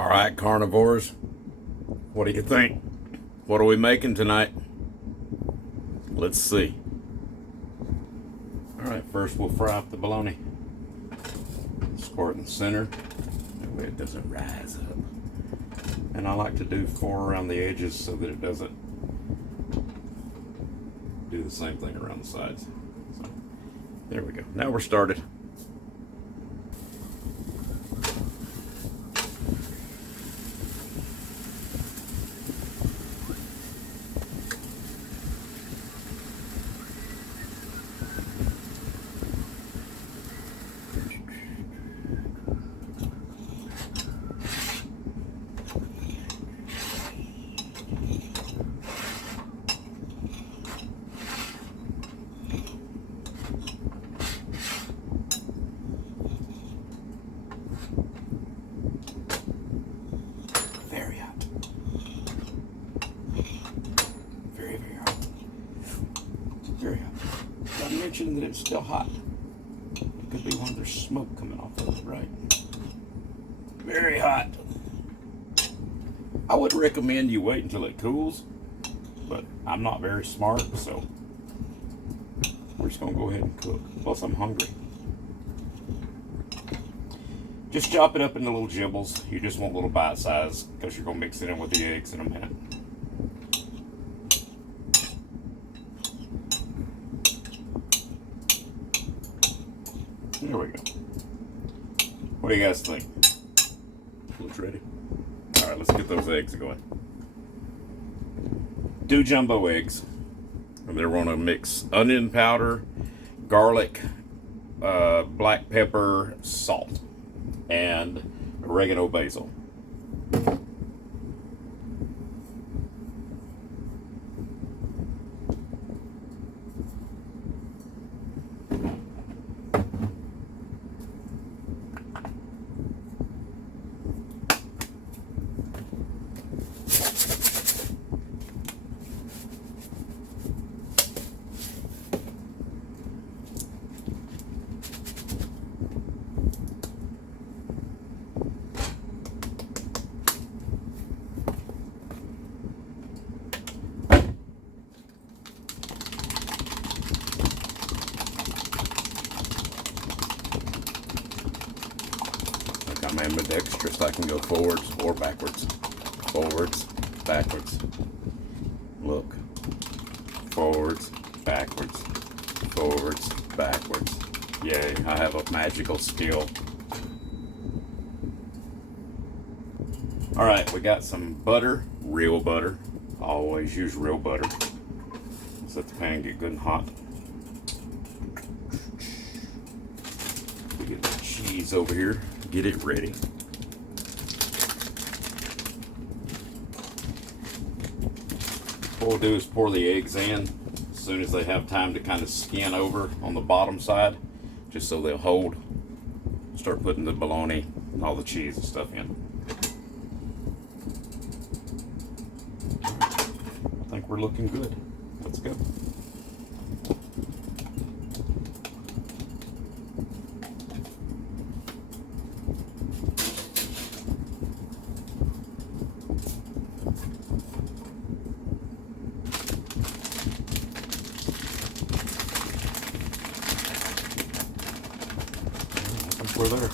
All right, carnivores, what do you think? What are we making tonight? Let's see. All right, first we'll fry up the bologna. Squirt in the center. That way it doesn't rise up. And I like to do 4 around the edges so that it doesn't do the same thing around the sides. So, there we go. Now we're started. Very hot. Very, very hot. Very hot. I mentioned that it's still hot. It could be when there's smoke coming off of it, right? Very hot. I would recommend you wait until it cools, but I'm not very smart, so we're just gonna go ahead and cook. Plus, I'm hungry. Just chop it up into little gibbles. You just want little bite size because you're gonna mix it in with the eggs in a minute. There we go. What do you guys think? Looks ready. All right, let's get those eggs going. 2 jumbo eggs. And they're going to mix onion powder, garlic, black pepper, salt, and oregano basil. I'm ambidextrous. I can go forwards or backwards. Forwards, backwards. Look. Forwards, backwards. Forwards, backwards. Yay, I have a magical skill. Alright, we got some butter, real butter. Always use real butter. Let's let the pan get good and hot. We get the cheese over here. Get it ready. What we'll do is pour the eggs in as soon as they have time to kind of skin over on the bottom side, just so they'll hold. Start putting the bologna and all the cheese and stuff in. I think we're looking good. Let's go. We're there.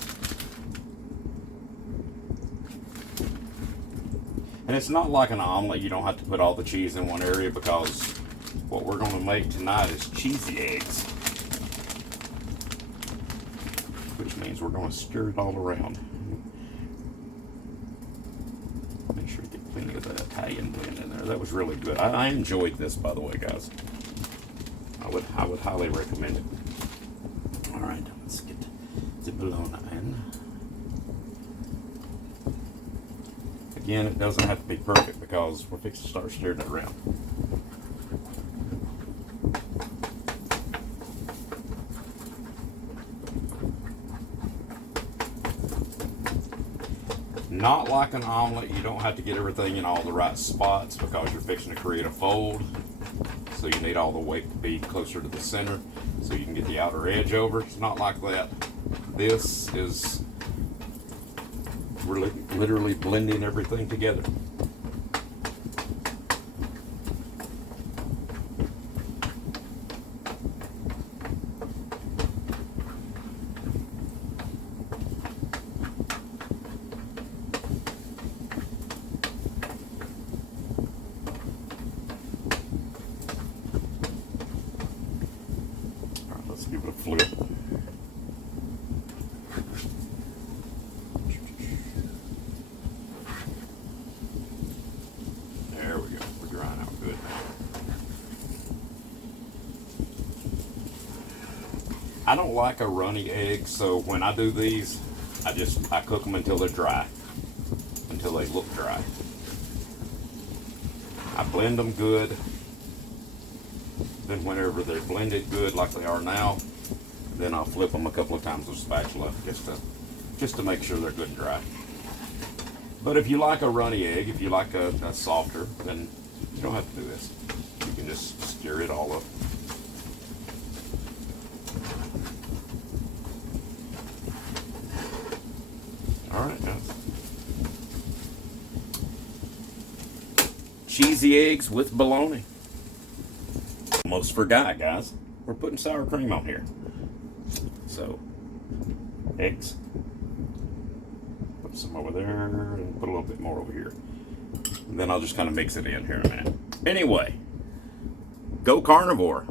And it's not like an omelet. You don't have to put all the cheese in one area because what we're going to make tonight is cheesy eggs, which means we're going to stir it all around. Make sure you get plenty of that Italian blend in there. That was really good. I enjoyed this, by the way, guys. I would highly recommend it. All right, let's get the bologna in. Again, it doesn't have to be perfect because we're fixing to start stirring it around. Not like an omelet, you don't have to get everything in all the right spots because you're fixing to create a fold. So you need all the weight to be closer to the center so you can get the outer edge over. It's not like that. This is We're literally blending everything together. All right, let's give it a flip. There we go. We're drying out good now. I don't like a runny egg, so when I do these, I cook them until they're dry, until they look dry. I blend them good. Then whenever they're blended good like they are now, then I'll flip them a couple of times with a spatula just to make sure they're good and dry. But if you like a runny egg, if you like a softer, then you don't have to do this. You can just stir it all up. All right, guys. Cheesy eggs with bologna. Almost forgot, guys. We're putting sour cream on here. So, eggs. Put some over there and put a little bit more over here. And then I'll just kind of mix it in here in a minute. Anyway, go carnivore.